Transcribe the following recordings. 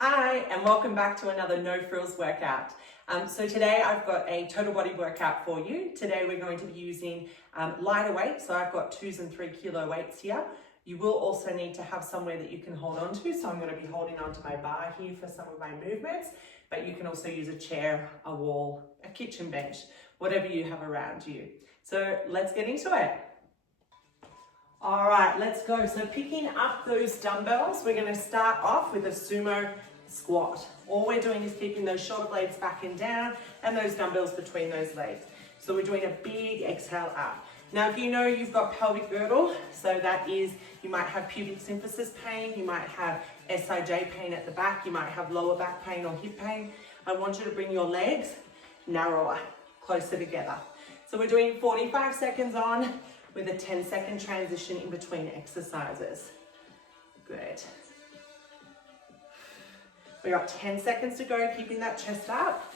Hi, and welcome back to another No Frills workout. So today I've got a total body workout for you. Today we're going to be using lighter weights. So I've got 2 and 3 kilo weights here. You will also need to have somewhere that you can hold on to. So I'm going to be holding onto my bar here for some of my movements, but you can also use a chair, a wall, a kitchen bench, whatever you have around you. So let's get into it. All right, let's go. So picking up those dumbbells, we're going to start off with a sumo squat. All we're doing is keeping those shoulder blades back and down and those dumbbells between those legs. So we're doing a big exhale up. Now, if you know you've got pelvic girdle, so that is, you might have pubic symphysis pain, you might have SIJ pain at the back, you might have lower back pain or hip pain. I want you to bring your legs narrower, closer together. So we're doing 45 seconds on, with a 10-second transition in between exercises. Good. We got 10 seconds to go, keeping that chest up.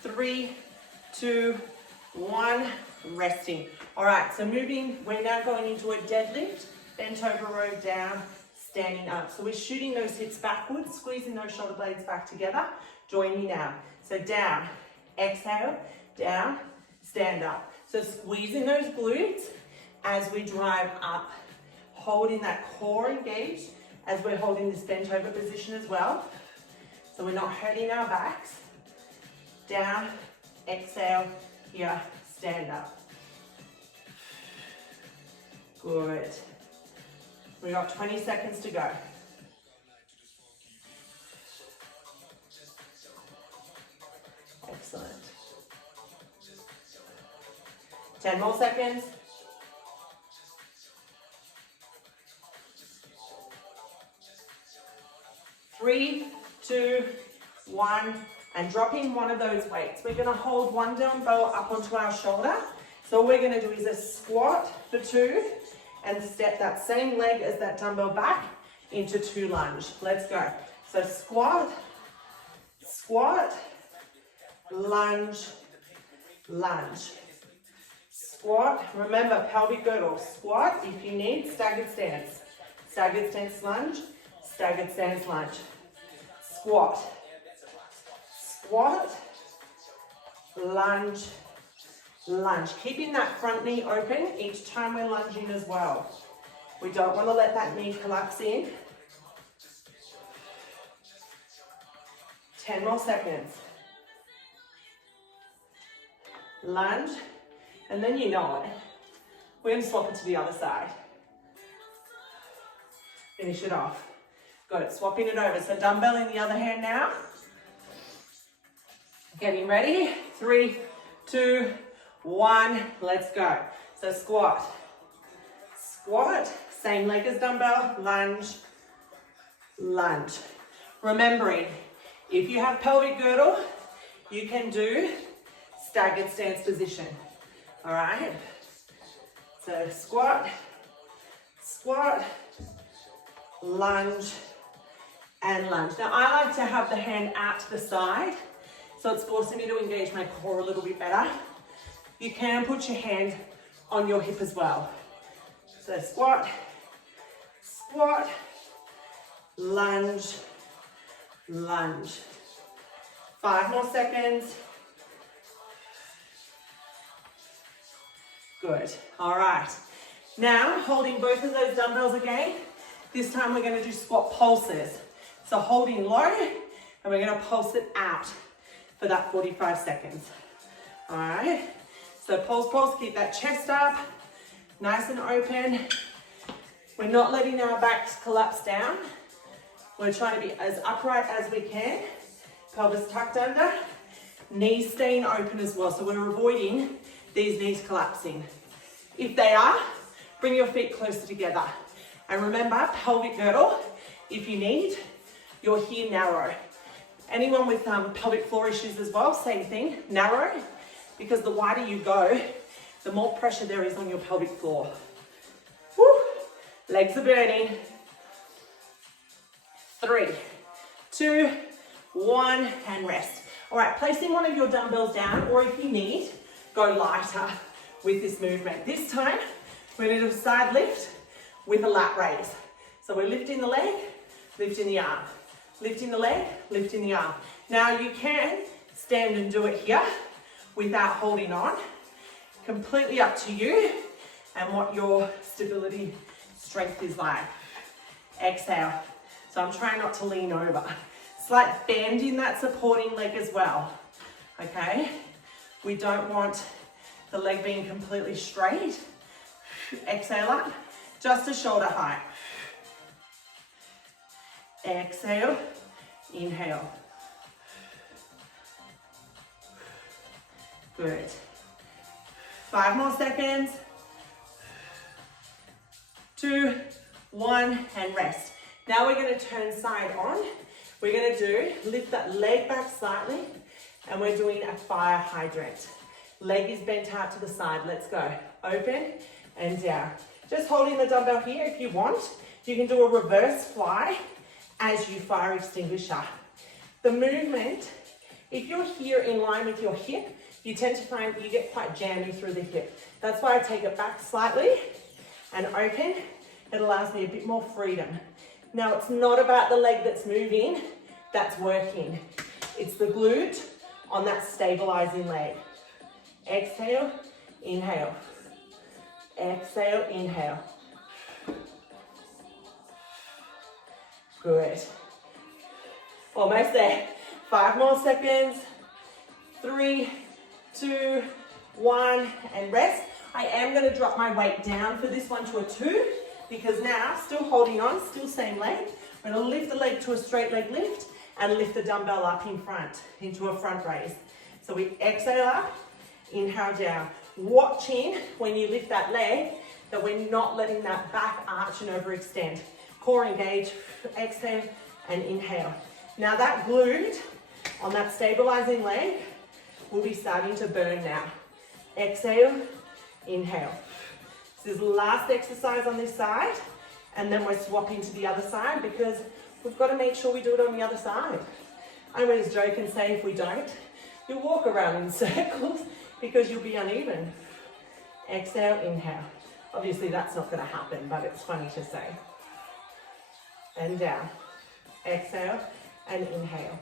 3, 2, 1, resting. All right, so moving, we're now going into a deadlift, bent over row down, standing up. So we're shooting those hips backwards, squeezing those shoulder blades back together. Join me now. So down, exhale, down, stand up. So squeezing those glutes as we drive up, holding that core engaged as we're holding this bent over position as well. So we're not hurting our backs. Down, exhale, here, stand up. Good. We got 20 seconds to go. Excellent. 10 more seconds. 3, 2, 1, and dropping one of those weights. We're going to hold one dumbbell up onto our shoulder. So all we're going to do is a squat for 2 and step that same leg as that dumbbell back into 2 lunge. Let's go. So squat, squat, lunge, lunge. Squat, remember pelvic girdle, squat if you need, staggered stance lunge, staggered stance lunge, squat, squat, lunge, lunge. Keeping that front knee open each time we're lunging as well. We don't want to let that knee collapse in. 10 more seconds. Lunge. And then you know it. We're going to swap it to the other side. Finish it off. Good, swapping it over. So dumbbell in the other hand now. Getting ready. 3, 2, 1, let's go. So squat, squat, same leg as dumbbell, lunge, lunge. Remembering, if you have pelvic girdle, you can do staggered stance position. All right, so squat, squat, lunge, and lunge. Now I like to have the hand out to the side, so it's forcing me to engage my core a little bit better. You can put your hand on your hip as well. So squat, squat, lunge, lunge. 5 more seconds. Good. All right. Now, holding both of those dumbbells again. This time we're going to do squat pulses. So holding low, and we're going to pulse it out for that 45 seconds. All right. So pulse, pulse, keep that chest up, nice and open. We're not letting our backs collapse down. We're trying to be as upright as we can. Pelvis tucked under, knees staying open as well. So we're avoiding these knees collapsing. If they are, bring your feet closer together. And remember, pelvic girdle, if you need, you're here narrow. Anyone with pelvic floor issues as well, same thing, narrow, because the wider you go, the more pressure there is on your pelvic floor. Woo. Legs are burning. 3, 2, 1, and rest. All right, placing one of your dumbbells down, or if you need, go lighter with this movement. This time, we're going to do a side lift with a lat raise. So we're lifting the leg, lifting the arm, lifting the leg, lifting the arm. Now you can stand and do it here without holding on. Completely up to you and what your stability strength is like. Exhale. So I'm trying not to lean over. Slight bend in that supporting leg as well. Okay? We don't want the leg being completely straight. Exhale up, just a shoulder height. Exhale, inhale. Good. 5 more seconds. 2, 1, and rest. Now we're going to turn side on. We're going to lift that leg back slightly, and we're doing a fire hydrant. Leg is bent out to the side. Let's go. Open and down. Just holding the dumbbell here if you want. You can do a reverse fly as you fire extinguisher. The movement, if you're here in line with your hip, you tend to find you get quite jammy through the hip. That's why I take it back slightly and open. It allows me a bit more freedom. Now it's not about the leg that's moving, that's working. It's the glute on that stabilizing leg. Exhale, inhale. Exhale, inhale. Good. Almost there. 5 more seconds. 3, 2, 1, and rest. I am going to drop my weight down for this one to a 2, because now, still holding on, still same leg. I'm going to lift the leg to a straight leg lift and lift the dumbbell up in front into a front raise. So we exhale up, inhale down. Watching when you lift that leg that we're not letting that back arch and overextend. Core engage, exhale and inhale. Now that glute on that stabilizing leg will be starting to burn now. Exhale, inhale. This is the last exercise on this side, and then we're swapping to the other side because we've got to make sure we do it on the other side. I always joke and say if we don't, you'll walk around in circles because you'll be uneven. Exhale, inhale. Obviously that's not going to happen, but it's funny to say. And down. Exhale and inhale.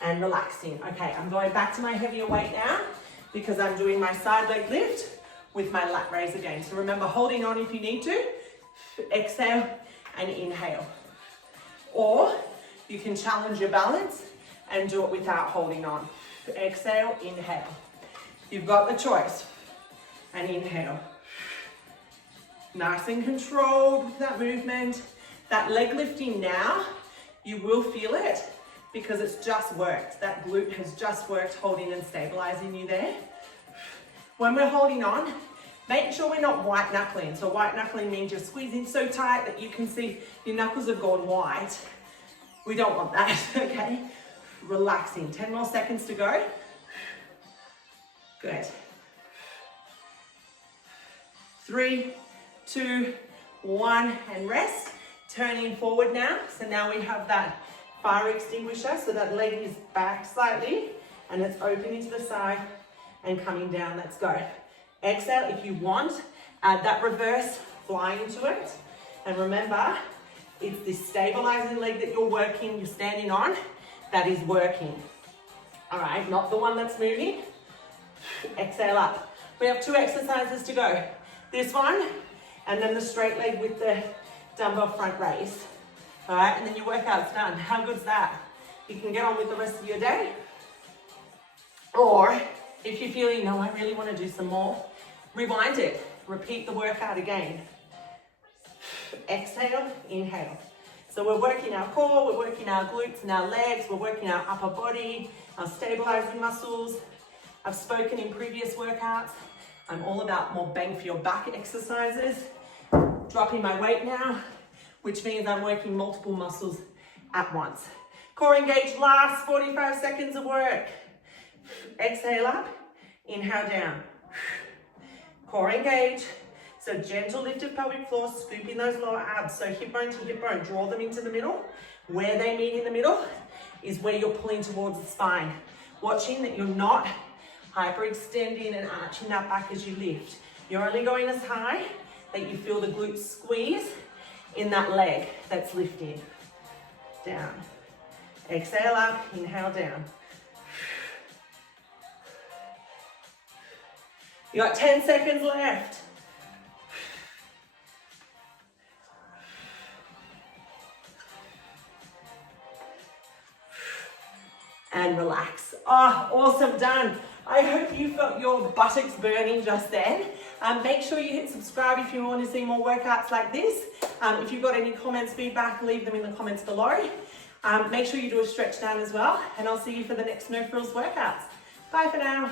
And relaxing. Okay, I'm going back to my heavier weight now because I'm doing my side leg lift with my lat raise again. So remember, holding on if you need to. Exhale and inhale. Or you can challenge your balance and do it without holding on. Exhale, inhale. You've got the choice. And inhale. Nice and controlled with that movement. That leg lifting now, you will feel it because it's just worked. That glute has just worked holding and stabilizing you there. When we're holding on, make sure we're not white knuckling. So white knuckling means you're squeezing so tight that you can see your knuckles have gone white. We don't want that, okay? Relaxing. 10 more seconds to go. Good. 3, 2, 1, and rest. Turning forward now. So now we have that fire extinguisher. So that leg is back slightly and it's opening to the side and coming down. Let's go. Exhale if you want. Add that reverse fly into it. And remember, it's this stabilizing leg that you're working, you're standing on, that is working. All right, not the one that's moving. Exhale up. We have 2 exercises to go. This one, and then the straight leg with the dumbbell front raise. All right, and then your workout's done. How good's that? You can get on with the rest of your day. Or if you're feeling, no, I really want to do some more, rewind it. Repeat the workout again. Exhale, inhale. So we're working our core, we're working our glutes and our legs, we're working our upper body, our stabilizing muscles. I've spoken in previous workouts. I'm all about more bang for your buck exercises. Dropping my weight now, which means I'm working multiple muscles at once. Core engage, last 45 seconds of work. Exhale up, inhale down. Core engage. So gentle lift of pelvic floor, scooping those lower abs. So hip bone to hip bone, draw them into the middle. Where they meet in the middle is where you're pulling towards the spine. Watching that you're not hyperextending and arching that back as you lift. You're only going as high that you feel the glutes squeeze in that leg that's lifting. Down. Exhale up, inhale down. You got 10 seconds left. And relax. Oh, awesome, done. I hope you felt your buttocks burning just then. Make sure you hit subscribe if you want to see more workouts like this. If you've got any comments, feedback, leave them in the comments below. Make sure you do a stretch down as well, and I'll see you for the next No Frills workouts. Bye for now.